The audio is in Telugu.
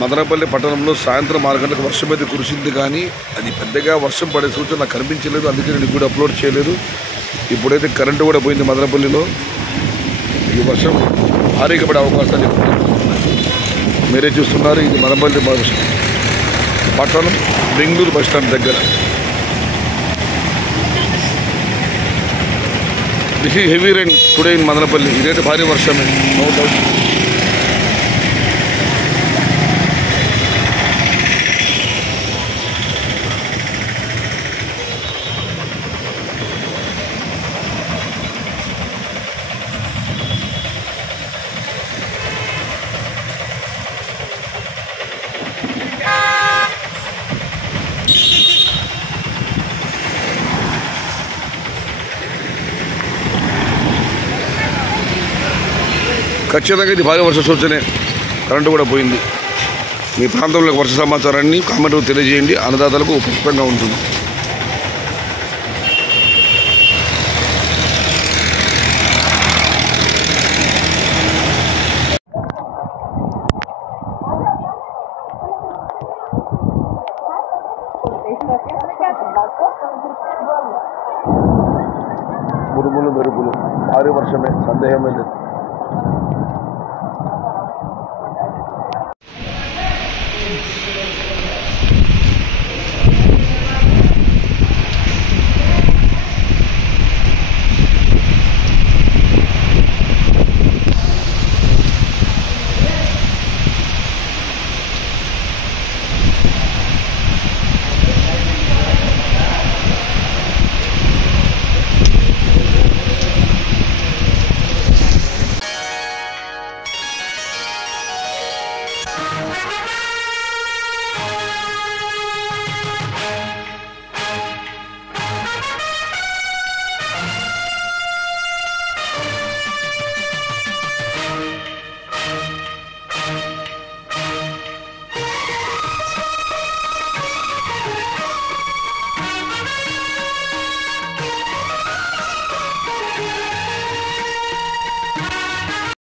మదనపల్లి పట్టణంలో సాయంత్రం 6 గంటలకు వర్షం అయితే కురిసింది, కానీ అది పెద్దగా వర్షం పడే సూచన నాకు కనిపించలేదు. అందుకే నేను కూడా అప్లోడ్ చేయలేదు. ఇప్పుడైతే కరెంటు కూడా పోయింది మదనపల్లిలో. ఈ వర్షం భారీగా పడే అవకాశాలు ఎక్కువ. మీరే చూస్తున్నారు, ఇది మదనపల్లి పట్టణం, బెంగళూరు బస్టాండ్ దగ్గర. This is heavy rain today in Madanapalle. ఇదైతే భారీ వర్షమే, నో డౌట్. ఖచ్చితంగా ఇది భారీ వర్ష సూచనే. కరెంటు కూడా పోయింది. మీ ప్రాంతంలో వర్ష సమాచారాన్ని కామెంట్లో తెలియజేయండి, అన్నదాతలకు ఉపయుక్తంగా ఉంటుంది. ఉరుములు మెరుపులు, భారీ వర్షమే, సందేహమే లేదు. We'll be right back.